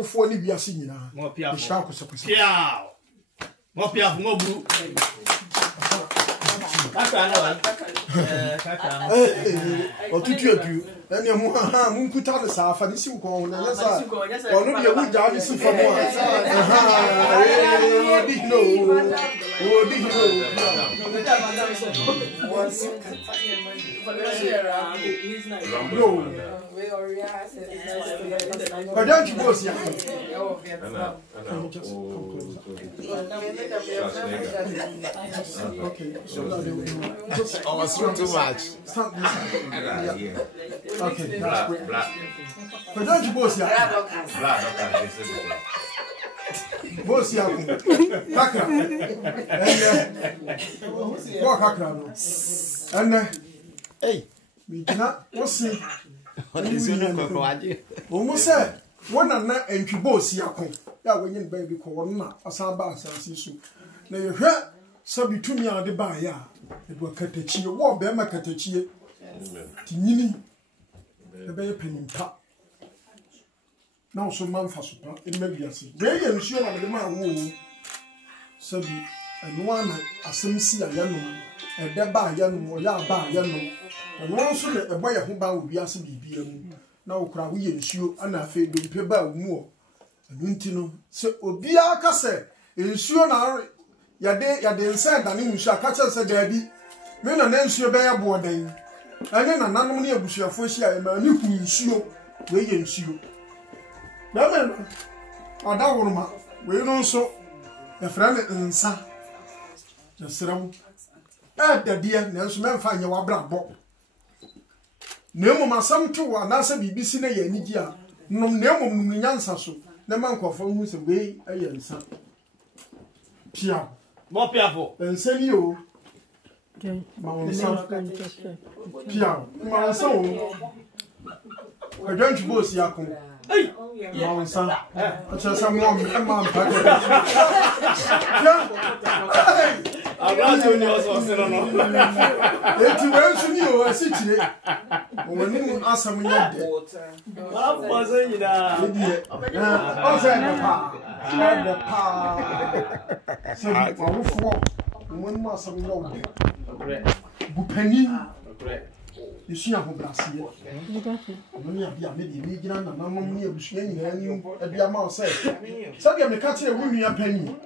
ofo ni biase nyina mo pia shira ko sokoso pia mo pia mo buru kaka na kaka otutu atu ene mu ha mu nkuta de sa afa ni si ko na yesa onu de wu ja ni si fo mo but don't you go see okay so I was too much. Okay, that's great. But don't you both see? Both see. Kakra. What kakra? And hey, we cannot. What's see? What is your name? Almost said one and not and you both see. Yeah, when you baby call na asaba asansi so. Na you hear so between me and the bar ya. It will cut a cheer. What be my cut a cheer? Tinini. The bay penny tap. Now, so man for super in maybe a sea. Very unsure of the man woo. So be and one a simsi a young a deba young or ya bar young. And also a boy who bow be as be. Now, crowd we ensure and I fade don't pay by more. And Wintino, so Obia Casse, ensure now ya de said that you shall catch us a daddy. Men and then she bear boarding. And then an anomaly of Bushia Fosia and you can ensure we ensure. Now, I don't we don't so a friend and son. Just rum. The dear Nelson find your black box. No, my son too, and that's a BBC Nidia. No, no, answer so. The man confirm who's away a young son. Pia. More piafo. And send you. My son. Pia. My son. I don't both Yakum. My son. I just some more man. I'm not doing also. If you went to you, I sit here. When you ask some yet. What was it? The power. So, one more some load. Bupenny. You see, I'm Brazil. Only a bia made in Nigan and among me, and a bia mouse said. So, you may catch a woman a penny.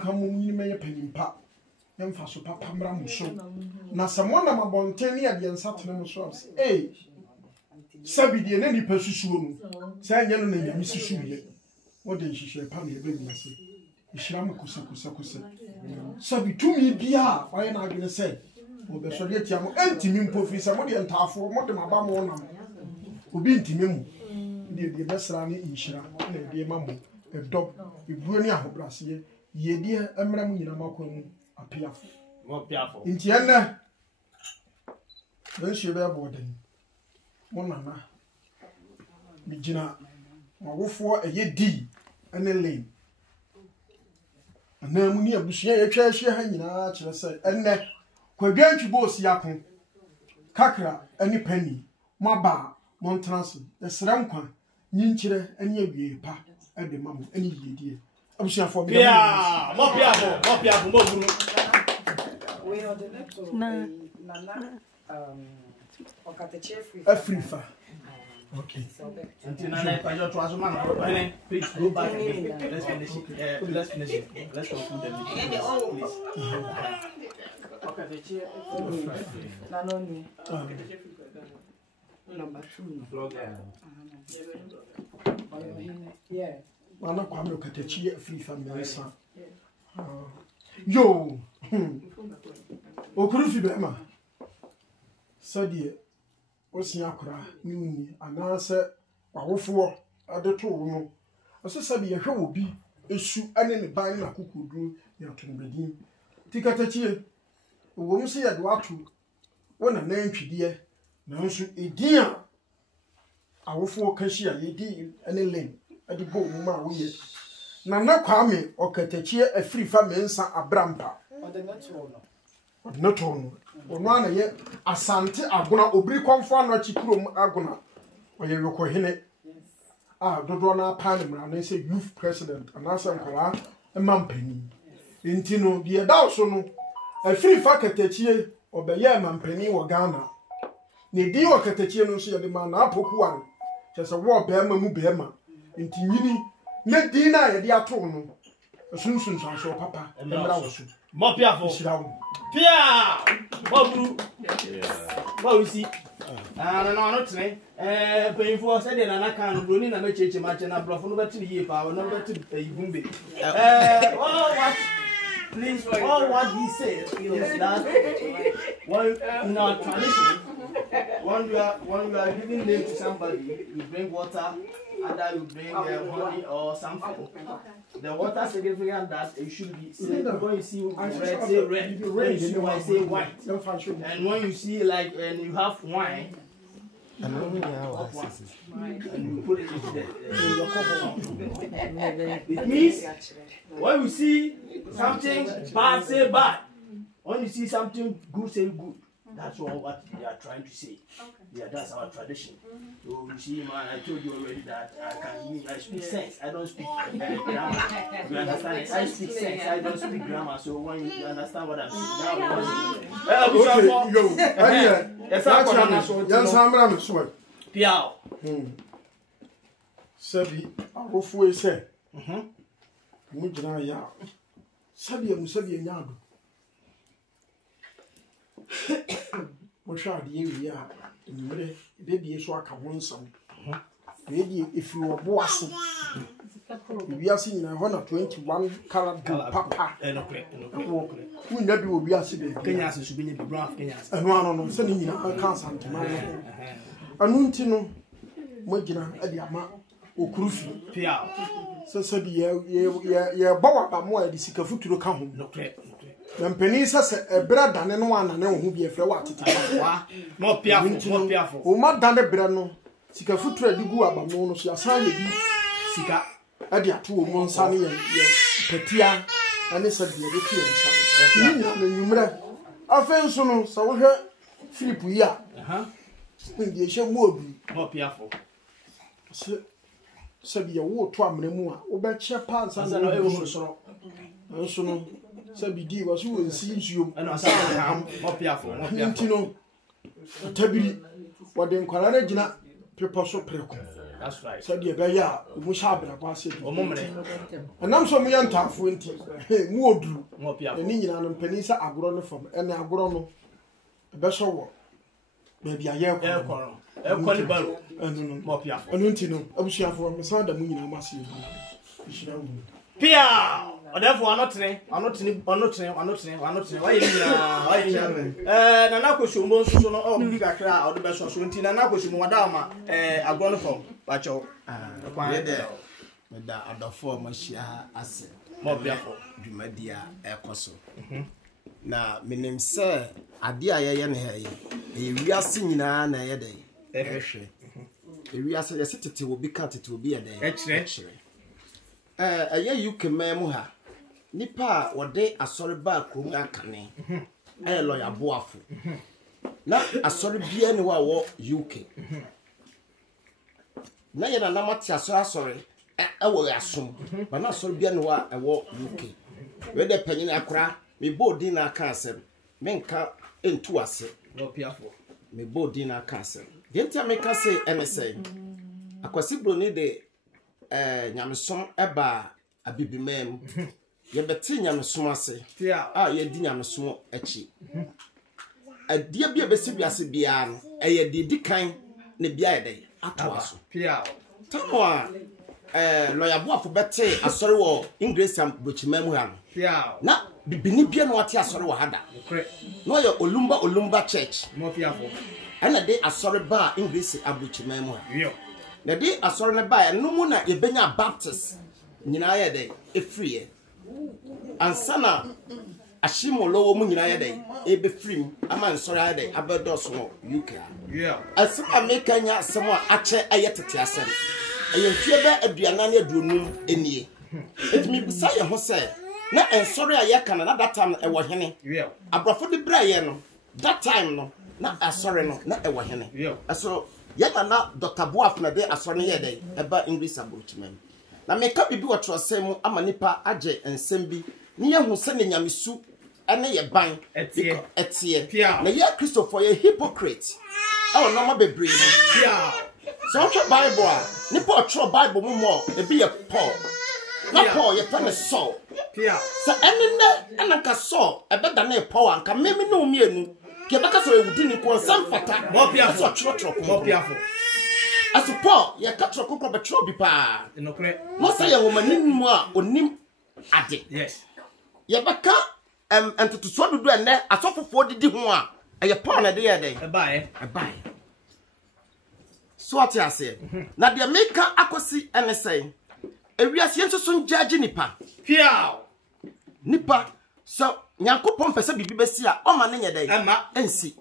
Come, you may a penny pap. Young Faso Papa Bramusho. Now, someone of my born 10 years and Saturn shops. Eh, Sabi, the any person, say, young name, Mrs. Shuye. What did she say? Panny, baby, I say. Ishamakusa. Sabi, to me, Bia, why am I going to say? O be so de tiamo antimi mpofi se mo de ntafo mo de maba mo na obi ntimi mu de besra ne inhira na de ma mo edob ebuo ni ahobrase ye de emra mu nyina makwa mu apiafo More piafo. nti enne ben she be boden mo nana mi gina wofo eye di ene lane ana mu ni abusua ye twa ahye ha nyina kire se enne Quadrant boss yakon kakra any penny, maba, Montrancy, the Sramqua, Ninchire, any of ye pa, and the mamma, any idea. I'm sure for me. Yeah, more piafo, more buru. We are the next Nana, A free fire. Okay. Until Nana, I just was a man. Please go back again. Let's finish it. Let's finish it. Let's conclude the meeting. Please. Okay, the chair. Nanoni. Number 2. Yeah. Mana kwa me katechi free family sa. Yo. Okuru fi be ma. Sadie osia akora ni uni anase kwawofo adeto wo no. Osesa bi ye hwe obi esu ane ne ban na kokudru ya tonbedin. Tikatachi wo mu se ye do atu wona na ntwide na nso edin a awofo kashi a yedi ane len ade bo mu ma wo ye na na kwame okatachi afiri fa mensa abrampa Not on one yet Asante Aguna Obri Confa no Chikurum Aguna or you hine dodo na panel na say youth president and asa nkwara mampani ntino de da so no afiri fa katachie obeye mampani wo Ghana ne di wo katachie no so ye de ma na apokuwa chese wo be ma mu be ma ntinyini ne di na ye de ato no sunsun so papa emra wo so mo piafo pia bobru bo si no tene painful said na na kan broni na mecheche ma che na brofo no beti ye pa no beti ibumbe please what he says is that when in our tradition when you are giving name to somebody you bring water either you bring honey or something. The water significant that it should be when you see red say red, when you see white say white, and when you see like and you have wine and you put it into it means when you see something bad say bad, when you see something good say good. That's what they are trying to say. Yeah, that's our tradition. So you see, man, I told you already that I speak sense. I don't speak grammar. You understand it? I speak sense. I don't speak grammar. So when you understand what I'm saying, now go. Yes, I'm sorry. Piao. Sabi, Ofu say. Mujina ya. Sabi nyado. Mosha de wi a mre de die so aka ho nsam de if you obo ase wi ase nyina ho na 21 color papa enokre nya bi obi ase de Kenya ase so bi nya bi brown Kenya ase no se ni nyina kan santema anu nti no mogina ade ama okurufi pia se bi ye bawa ba mo ade sika futuro ka ho nokre Mpeni sase ebra dane no anane ho bi efre wa tete wa mo piafo o ma dane bra no sika futura digu abamo no so asan ye bi sika ade ato o mo nsa ne ye patia ane se de ye tie nsa ni na nwumra afen so no so wo hwe Philip yi a ndi ye hwe mo obi mo piafo se bi ye wo to amre mu a wo be che pa nsa na e wo soro nso no Sabidi was who is you and I saw Mopiafo, Mopiantino Tabiri, what the Inquaragina Preposo Preco. That's right. Said the Baya, Mushabra, Passi, or moment. And I'm so young tough, went more blue, Mopia, and Indian and Penisa agrono from and agrono. A better work. Maybe a year, Qualibal, and Mopia, and Untino, I wish you have one, Massa, the moon, I must see. Pia! Therefore, I'm not trained. Why Nana Kusumo, so no big crowd, or the best of Swinty, Nana Kusumo, Madama, agronophone, Bacho. With the other form of Shia as more beautiful, Jumadia Ecoso. Now, my name, sir, Adia Yan Hay, we are singing an a day. We are saying a city will be cut, it will be a day. Actually, a year you can memoha. Nipa wode asori ba krom akane e lawyer boafo na asori bia ne wa wo UK na ye na namati asori e wo asom ba na asori bia ne wa e wo UK we de panyin akora me bodi na aka asem menka entu ase no piafo me bodi na aka asem de ntia me ka say MSA akwasi broni de nyamesom eba abibimam ye beti nyamesom ase ye di nyamesom achi adia bia besi biase bia no ye di kan ne bia ye dey atoaso tamo lawyer boafo beti asori wo English am bochimam ha no na bibini bia no ate asori wo hada no ye olumba church mo piafo ana de asori ba English abochimam ha na de asori ne ba no mu na ye benya Baptist nyina ye dey efriye ansana ashimo lowo mu nyina ye dey ebe frim ama nsori ye dey abedos no UK asema meka nya asema ache ayetete asem ayemfie be aduana na aduonum enie etimi bisa ye ho se na ensori aye kana na that time e wo hene abrafo de bra ye no that time no na asori no na e wo hene eso yana na Dr. Boaf na de asone ye dey eba English abrochimem na meka bibi wo trosem ama nipa age ensem bi ni ye hu se ne nyamesu ene ye ban etie na ye Christopher ye hypocrite oh no ma bebre so what Bible nipa otro Bible mo ebi ye Paul na Paul ye fa ne Saul so enene anaka Saul ebeda na Paul anka memi no mienu ke baka so ewudi ni ko nsam fata mo pia so trotro mo pia fo aso Paul ye ka trotro ko betro bi pa no say ye womani mu a onim ade yes ye baka entutu so dudu ene asofofo didi ho a eye Paul na de ye dey e bae so ati ase na de meka akosi ene say ewiase yenso so njaji nipa piao nipa so nyankopon pese bibi besi a o ma ne nyedai ama ensi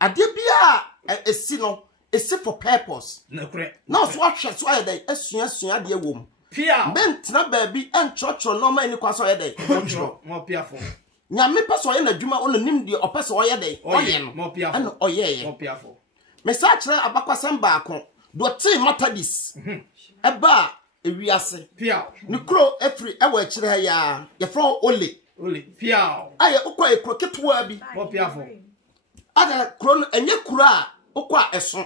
ade bia esi no esi for purpose na kure na so ahwe so ayedai asua ade wom pia bentna baabi enchocho no ma ni kwaso ayedai mo piafo nyame pese oye na dwuma onanim de opese oyedai oye no mo piafo ana oyeye mo piafo mesa kire abakwasam baako do te matadis eba ewiase pia ni kro efri ewa akire ha ya ye fro ole piao aye ukwa ekro ketwa bi mo piafo ada kro enye kura ukwa eso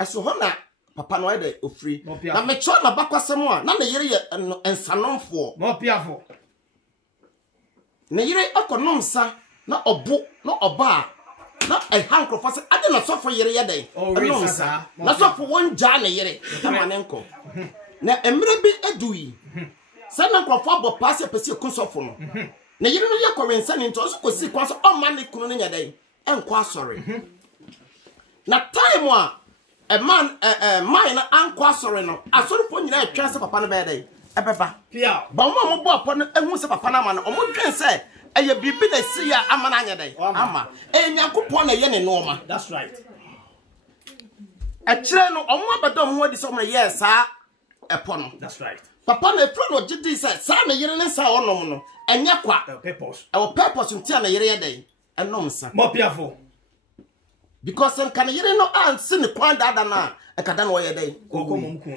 eso ho na papa no ede ofri na me cho na bakwasem a na yire ye ensanomfo mo piafo na yire akonomsa na obo na oba na hankrofo se ade na sofo yire ye den enomsa na sofo wonja na yire tamanenko na emre bi edui sana nkrofo abo pass pese kusofo no na yire no yakwensa ni nto so kosi kwaso o ma ne kunu nya dai enko asori na time a man mine na anko asori no asori fo nyina atwa se papa no be dai ebeba pia ba mo bo apo no ehu se papa na ma no o mo dwen se eye bibi na si ya ama na nya dai ama nyankopon na ye ne no ma that's right a kire no o mo abadom ho di so mo yes epono that's right papa na efro no gidi say sa na yire ne sa onom no enya kwa purpose ntia na yire ye den enom sa mo piafo because en kan yire no anse ne kwan dada na e kada no ye den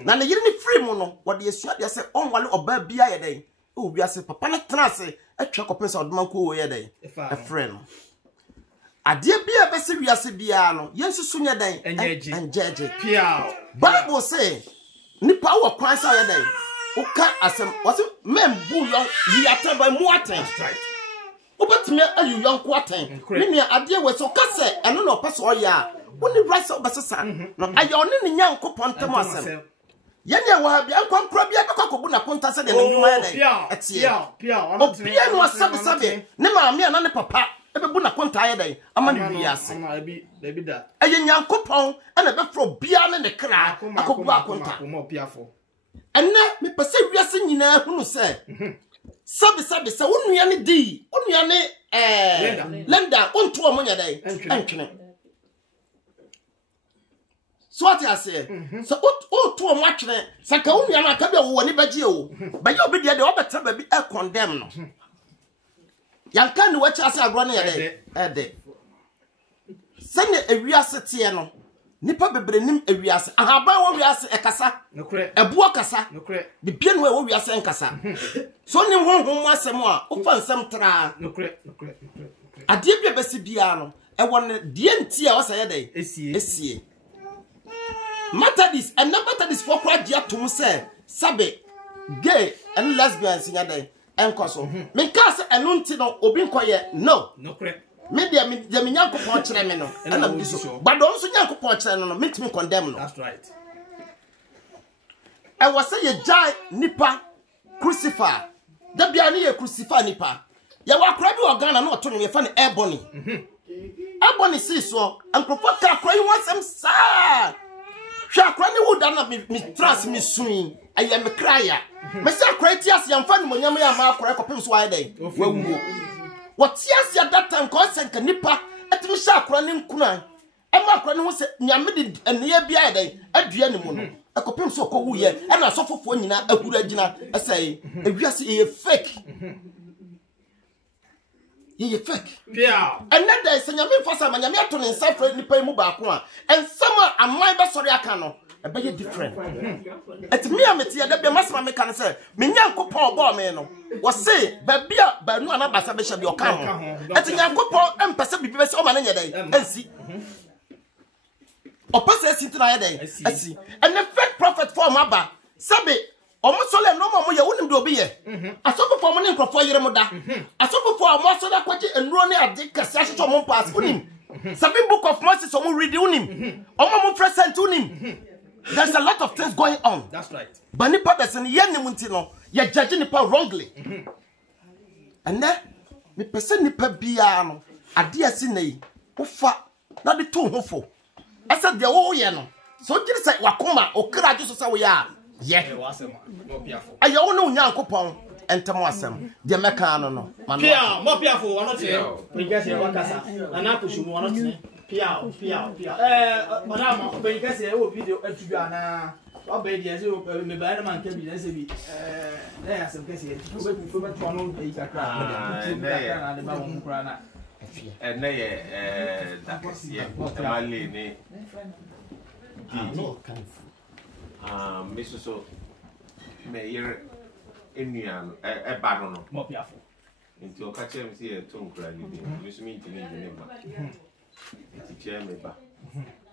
na na yire ne free mu no wo de esua de say onwale oba bia ye den o bia say papa na trase atwa kopesa odman ko ye den e free no ade bia be se wiase bia no yensusu nya den enjeje pia Bible say nipa wo kwan sa ye den uka asem wase membu yo yiate by mu aten right obetime ayu yonko aten me ade we so kase eno no pese oya woni rice obesesa no ayo ne nyankopon tem asem yene wa bia nkonkro bia bekokobu na konta se de nwuma ye den etie obia no sabe ne maame na ne papa ebebu na konta ye den ama ne wiase ebi da aye nyankopon na befro bia ne kra akobu akonta enne me pese wiase nyina hunu se sabe se wonua ne di wonua ne lenda onto o monya dai entwene so ati ase so onto o matwene saka wonua na ka bia wo ne bagie o ba ye obi de obeta ba bi e condemn no yanka ne wachi ase agro ne ye dai sene ewiase tie no nipa bebrenim ewiase ahaba wo wiase ekasa ebuo kasa bibie no wo wiase enkasa so ni honhom asem a ofa nsem tra ade bia besi bia no e won die nti a wasa ye dai esie matadis and matadis for kwa dia tum se sabe gay and lesbians nya dai enkoso me ka se enu nti no obi nkoye no media me nyankopon kire me no ana me so but don so nyankopon kire no me condemn no that's right I was say ye jai nipa crucify da bia ne ye crucify nipa ye wa kra bi organa na oto no ye fa ne ebony ebony si so ankofo ka kra yi wansem sa hwa kra ne woda na me trans me suin aye me kraya me say kra ti ase yamfa ne monyam ya ma kra kopem so aye den wawuo Watias ya that time cause senka nipa etimi sha akora ne nkuna e ma akora ne ho se nyame de ene bia ya den adua ne mu no ekopem so ko wuye e na sofofo nyina ahura gina esai ewiase e fake ye fake Yeah. and then there is a nyame fasa ma nyame ato ne nsa fra nipa mu ba ko a and some amman be sori aka no e be different et me amete ya da be masema me kan say me nyankopon obo me no wo say ba bia ba nu anabasa be hye bi oka ho et nyankopon empese bibi be say o ma na nyedai ansi opese sintina yedai asi and the fake prophet form aba sabe Omosole no mo ye wonim de obi ye asofofo mo ne nkrofo yere mo da asofofo amoso da kwaje enuro ne ade kase ahyeto mo pass unim seven book of Moses omo read unim omo mo present unim there's a lot of things going on. That's right. But nipa person ye nim nti no ye judge nipa wrongly and then me person nipa bia no ade asi nei wo fa na de to hofo asa de wo ye no so gire say wakoma okra ju so say wo ya yeah. Ayo no nyankopon entemo asem de meka no Pia mo pia fo wono te pregase wakasa ana kushumu wono te pia madam pregase o video atudu ana obe dia se me ba na man kebi na se bi na ya sem kase o be fo be to no e kakra na de ba won kura na na ye dakasiye mali ni Mrs. Mayor Indian, a baron of Mopiafo. Into a catcher, see a tongue crying, Miss Meeting in the neighbor. Chair may buy.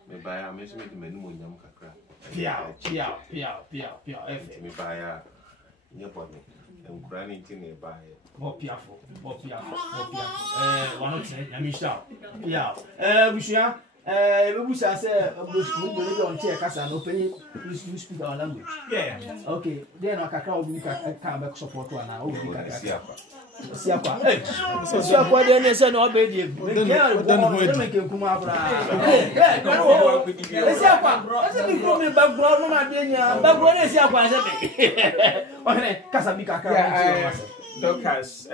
May buy a Miss Meeting Menum Yamka. Pia, May buy a near body and crying to nearby. Mopiafo. One of them, Yamisha. Pia, we shall. We shall say, we don't take us and open you speak our language. Yeah. Okay. Then I can come back support one. I will be Siapa. Siapa dia ni saya nak beli. Dia make you come up. Siapa? Saya ni come background mana dia ni. Background ni siapa saya? Mana kasih kakak. Doctors,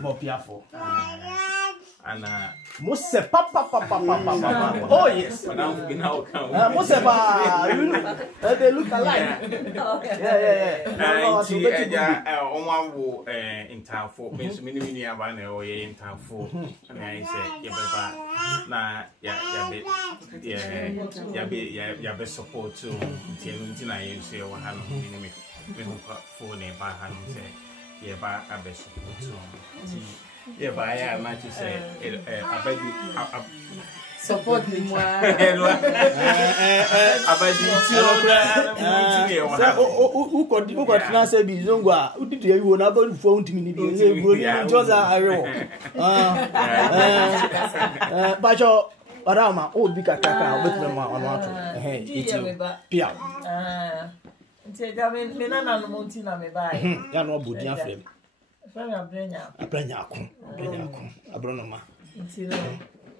Mopiafo. and Mose papa. Oh yes. Mose ba. They look alike. Yeah. On wo in town for means mini abane o in town for and I say yebeba na ya be support to nti na yen so wa ha no me for ne ba ha no say ye ba abe support to yeah, but I am not to say, support me more. Who got answer Bizongwa? Who did you want about phone to me? But your Arama, old big attacker with them on water. Pia. Me na monti na me buy. Ya no budia frame. Abrenya ko abronoma ntino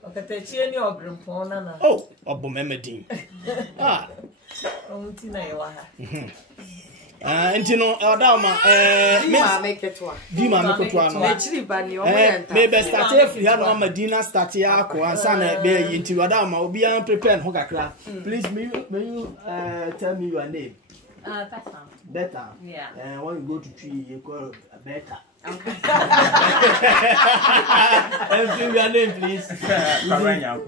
okatachie ni obrempon na oh obomemedin onti na yewa ha ntino odama me ma meketwa no me chiri bani o yenta me be start every ha no Madina start ya ko ansa na be yi nti odama obi an prepare ho kakra please may you tell me your name better yeah when you go to tree you call better. Okay. Your name, please.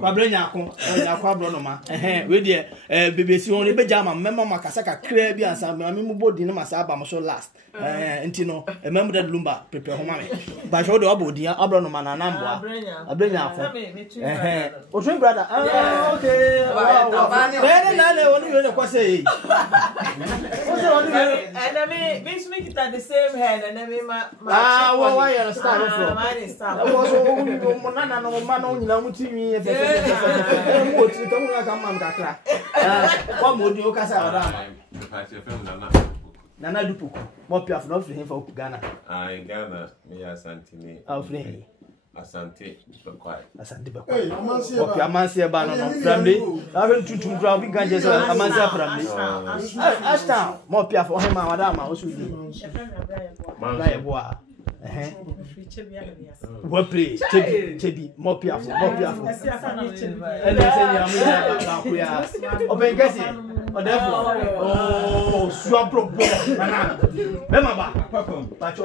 Kwabrenya ko. Kwabronoma. We there BBC only be jama member makasaka kra bi ansa me mu bodi na masaba mo so last. Enti no remember that lumba prepare ho mame. Ba show de obodi abronoma na namboa. Abrenya ko. O twin brother. Okay. Very nice one you dey say. And me speak it at the same head and then me why you start from? I was monana no man on na mutimi e mo ti kan na kan mam kakra. Wa mo di o kasa ora ma. Nana Dupuku. Mo piaf no free him for Ghana. In Ghana, me Asante ni. Free. Asante Bekwai. Asante Bekwai. Okay, Amansia ba no family. Have tutu ground big ganjes Amansia family. Ashtown. Mo piaf o him madama o su di. Ba boa. What place? Chebi, more piafo. And they say, I'm open guessing. Oh, Oh, swabro nana. Bema ba. Pacho.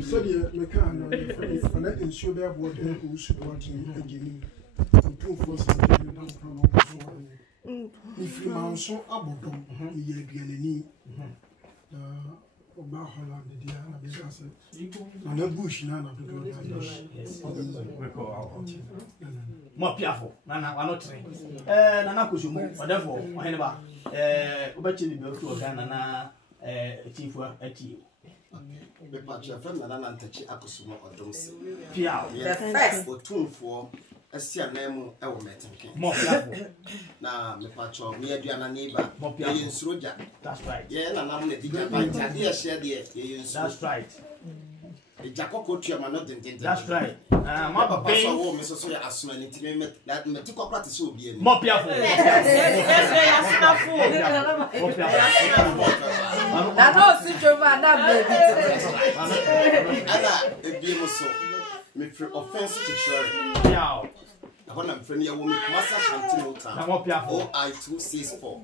So the mechanic and that ensure that what who should watch again. Two forces if you are so about them, you be Oba Holland, the Diana Business, and a bush, none of the more piafo, Nana, one not train. Nana Kusumo, whatever, whenever, Obachi built to a Ghana, chief at you. The patch of friend and Antachi Akusuma or Doms. Piao, the first or 2 for a sea name, our meeting. More piafo. Now, the patch of me, Adriana neighbor, more piano Soja. That's right. Yeah, and I'm the dear share the that's right. The Jacoco chairman not intended. That's right. My papa saw Mrs. Soya as soon as that medical practice will be in more piafo. That was such a man, me for offense to sharing. Yeah. When I'm friendly, I will make Master Continental Town. OI264.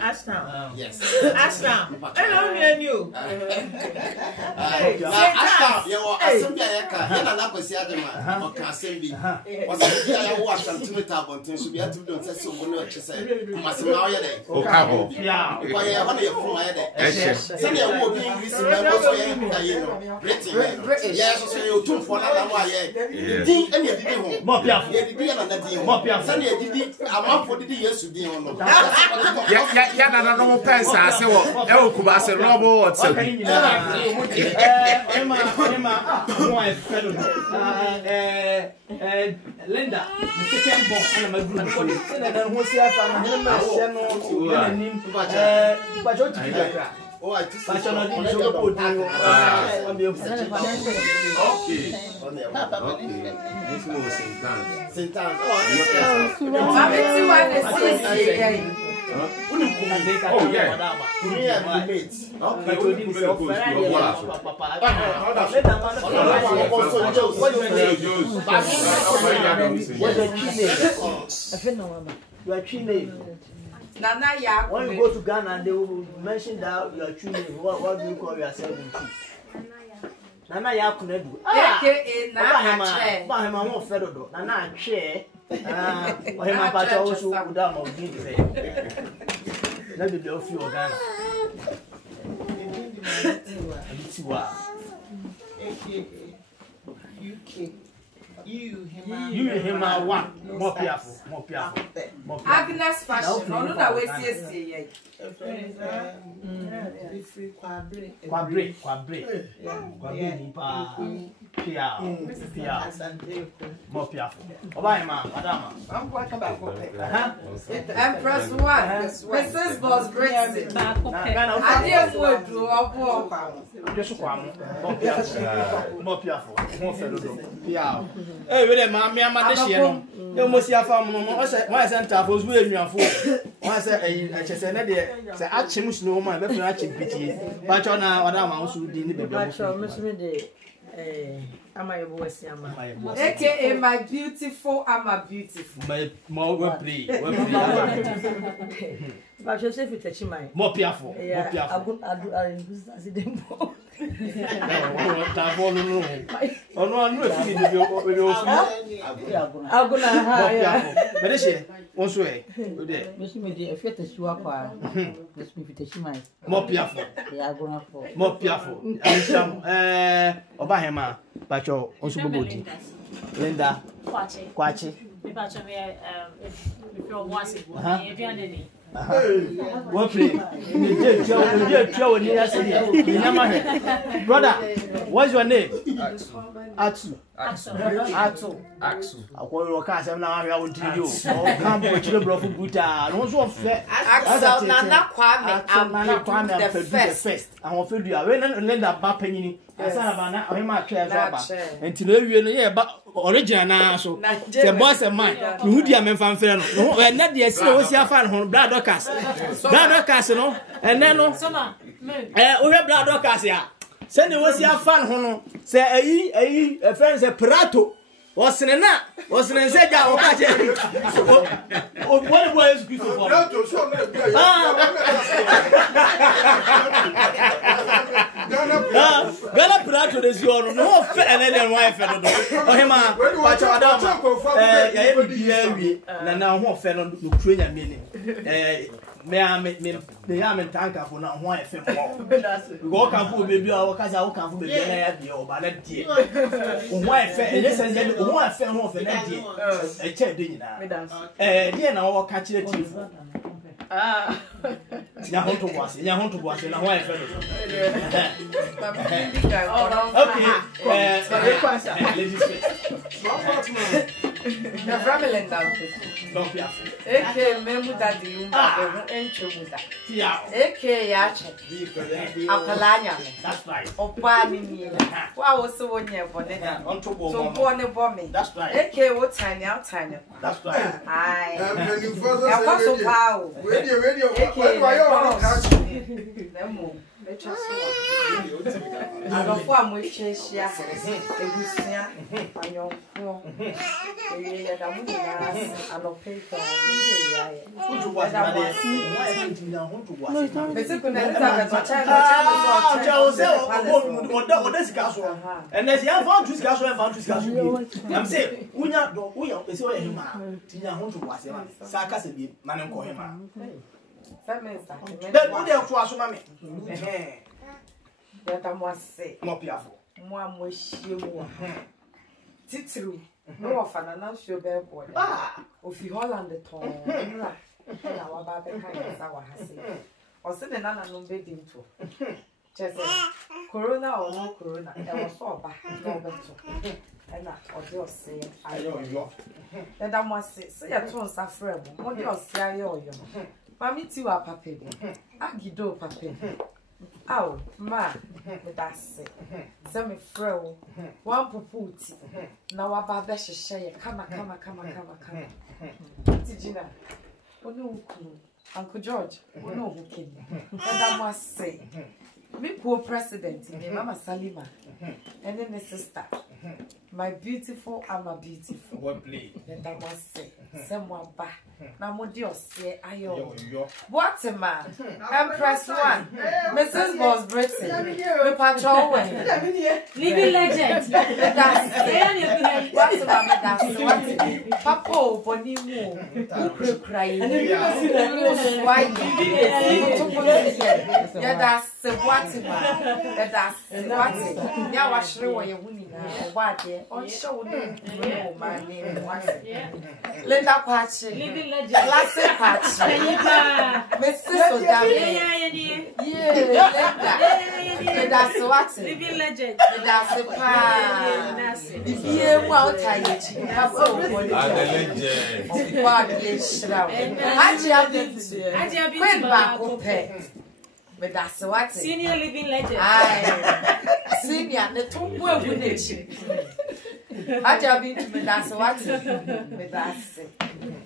Ashdown. Yes. Ashdown. Hello, me and you. Ashdown, you are assembly. And I'm not going to assembly. Was I watch Continental Town to be able to do so when you say, Massimao. Yeah. If I have one of your phone, I had send your word English members. Yes, so you took for another one. More piafo. More piafo. Send you did a month for the years to be on. Yeah, no pens. I say, oh, Kubasa, Robo, or something. Emma, Linda, the second bomb, and I'm a good one. And then who's here from Oh, I just okay. This one was St. Anne's. Oh, yeah. Nana ya. When you go to Ghana, they will mention that your true name. What do you call yourself in true? Nana ya kunedu. AKA Nana Che. Ba hema mo fedo. Nana Che. O hema pacha also down of give say. Na be dey ofi Ghana. Abitiwa. UK. You him one more piafo. Agnes fashion. No, no, that we see. Kwabre. Pia. More piafo. Oba him madam. I'm going back. Empress one. Mrs. Boss Britain. I didn't go to a walk. Just kwam. More piafo. More fedo. Pia. Eh, we dey ma me amade hye no. E mo si afa mo no. O se why center for zu enuafo. Why say chese na de say achim sno ma be fira achim pitie. Ba cho na wada ma so di ni bebe. Ba cho me so me de Amayebo Wesiama. AKA my beautiful, I'm beautiful. My more play. But you say if you touch my more piafo. Yeah, I in business in them. Oh no, I'm not feeling I'm gonna hire. But this year, also, Miss me, if you touch you up, let's me touch my more piafo. Yeah, gonna for more piafo. Obahema, but you also body. Linda, Quachi. If you're watching, if you're underneath. What play? Brother, what's your name? Atsu. I call your cousin now. I will tell you. Oh, come for children, Buddha. No, so fair. Axel, Nana Kwame, the first. I will feel you. I will lend a bapping. I said, I'm not clear. Until you but original so the boss and mine. Who do you mean fan fair? No, and not the SEO fan, blood doctors. Blood doctors, no, and then no. We have blood doctors here. Send the was your fan, say a friend, a Prato. What's in a na? What's in a Zega or catch it? What was good for? Gonna put out to this your no fair and then wife and him. Watch out, now who fell on the Ukrainian meaning. May I make me the arm and tanker for now? Why FM? Walk up for baby, or because I will come for the or by that dear. Why fair? Listen, why fair off an idea? A chair dinner. Dear, now I'll catch it. Yaho to was, and why fair. The Ramelin down. Don't be Eke memu daddy umba enche muda. Eke yache. Apalanya. That's right. Opa ni. Wa wo so wonye bone. On to so bone bombe. That's right. Eke wo tiny out tiny. That's right. Aye. you further Ya wa so pao. Radio. Eke Why you want to catch? Nemo. Agafo amocheshia. Egusia. Anyonfo. Eye da mu na alopeka. And there's young found to scash and found to scash. I'm saying, we are is him. Tina Hunter was a sarcasm, man and call him. That means Then what they are for us, mammy. That I must say, Not piafo. Moi, monsieur, Titru. No often announce your bell boy. If you Holland the tone, our baby kind our hassy. Or send another no bedding to. Just Corona or no Corona, there was all back, no better. And that, or just say, I know you. Then I must say, I told Safra, what do you say? Yo, Mammy, too, our papi. Agido, papi. Ow, ma, but that's it. Semi fro, one puputi. Now our baby share, come. Tijina, no, Uncle George, no, who came. And I must say, me poor president, Mama Salima, and then the sister. My beautiful, I'm a beautiful. What play? And I must say, someone back. Now, what do you say? What a man! Empress one, Mrs. Boss Britain, the patrol way. Living legend. What's a man? Papa, Bonnie Moo, who crying. That's what a man. That's what now I show you winning. What dear? On show no my name. Linda Patch, Living legend. Classic Patch. Mrs. Odame. Yeah, that's what. Living legend. That's a pa. If you want to, have a legend. What is shroud? I went back up. But that's what. Senior living legend. Aye. Senior, the two were with it. I just been to me, that's what. That's it.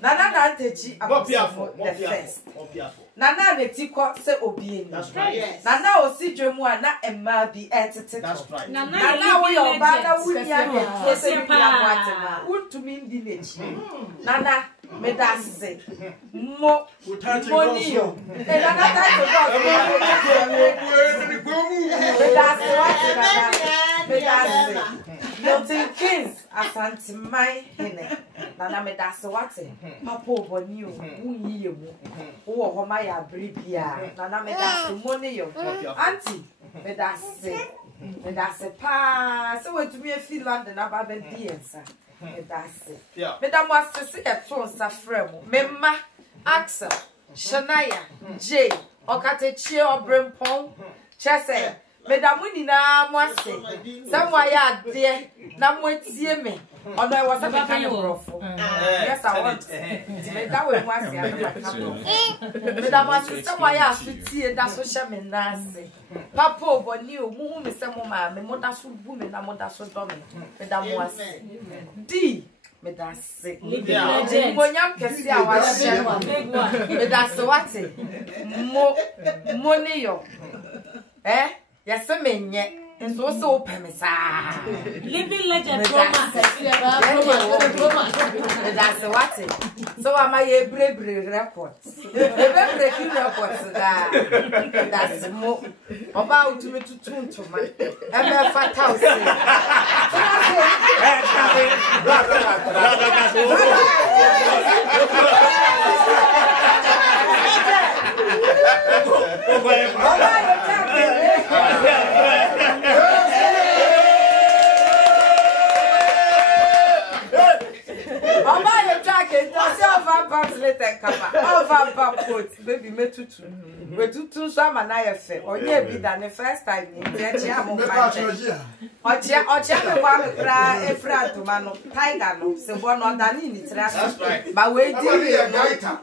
Nana Techi about the first. Nana the Tico say obeying. That's right. Yes. Nana o si Jemua na Emma be edited. That's right. Nana we your bana would ya say what to mean village. Nana me that's it. Mo money yo. And another Milton Keynes, Asante Mai Hene. Nana me that's what Papa Boni yo, Uyi wo homa ya bribia. Nana me that's money yo. Auntie, me that's pa. So we to me feel London about the diensa. Me that's it. Me that was to see a tone safremo. Me ma Axel, Shania, Jay, Okatechi or Brimpong, Chese. Madam Winina Mwase, somewhere there, Namwet me. Oh, no, I was a kind of ruffle. Yes, I want to make that way. Madam was somewhere to see that's what Shaman Nancy. Papa, but you, whom is some woman, and mother should woman, and mother should dominate. Madam was D. Me that's sick. When you can see our share, me that's what money yo. Eh? Yes, a man yet. And so open me sa. Living legend Roma. That's what it. So am I a brave records. Breaking records that's more about to tune to my fat house. Baby, me tutu. We tutu so am na yefe. Onye bi da ne first time ni je am fa. Oche me kwa me kra efra toma no tiger no se bo no da ni tra. Ba we di gaita.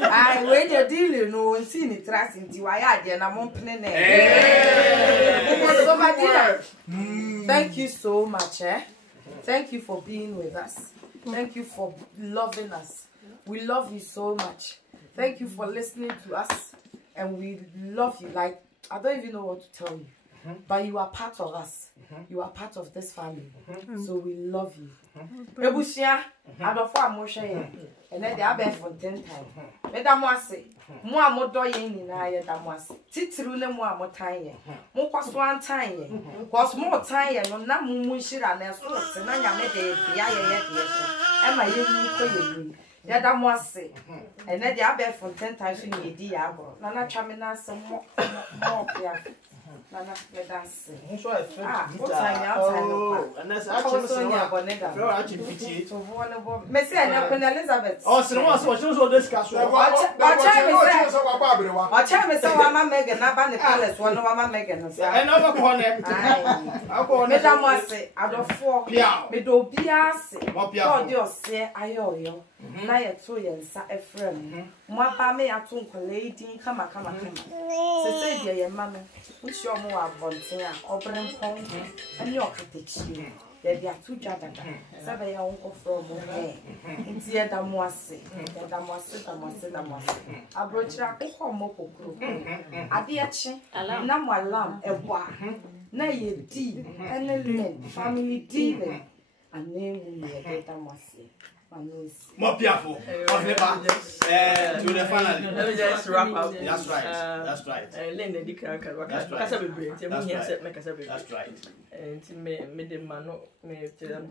Ai we dey deal no nsi ni tra sinti wa ya de na mo pene ne. So my dear, thank you so much. Thank you for being with us. Thank you for loving us. We love you so much. Thank you for listening to us. And we love you. Like, I don't even know what to tell you. But you are part of us. You are part of this family. So we love you. Ebusia, adofo amoshe and then they are best for 10 times. Madam Wase, mo amodo ye ni na ye da mo ase. Titru ne mo amotan ye. Mo kwaso antan ye. Cause mo tan ye no na mo nhira na so te na nya me de bia ye so. E ma ye ni ko ye ni. Ya da mo ase. And then they are best for 10 times ni ye di ya bo. Na na twa me na se mo pia. Nana, let us see. I'm sure I feel what time and that's actually so Messi and Queen Elizabeth. Oh, so what shows all this castle? Watch me so Mama Megan, Naba the palace, one of Mama Megan. Another corner. I'll go Madame Wase, out of 4 Pia, Medo Biase, what Pia, say, I owe you. Naya 2 years, a friend. Mwapa me atunko lady, come. Say, dear mamma, which your more volunteer, or bring home, and your critique. There are 2 jabber, 7 your uncle from Monet. It's the Damoise, I brought you a moko group. A dear chin, no more lamb, a wa. Nay, ye D, and a family dealing, and name me a Damoise. More piafo. To the final. Let me just wrap up. That's right. That's right. That's right. And I'm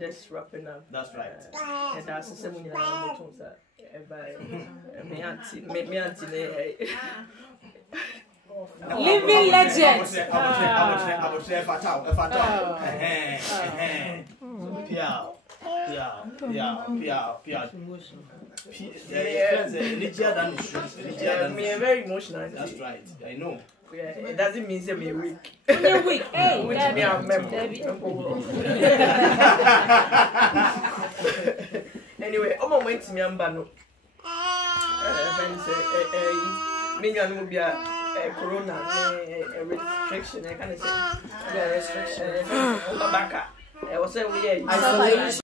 just wrapping up. That's right. And that's the same Living legend. I would say Fatao. Very emotional. That's right. I know. Yeah, it doesn't mean that we're weak. You're weak. Hey, which me I remember. Anyway, I'm going to me and Bano. Me and will be a corona restriction. I can't say restriction. Back. I was saying we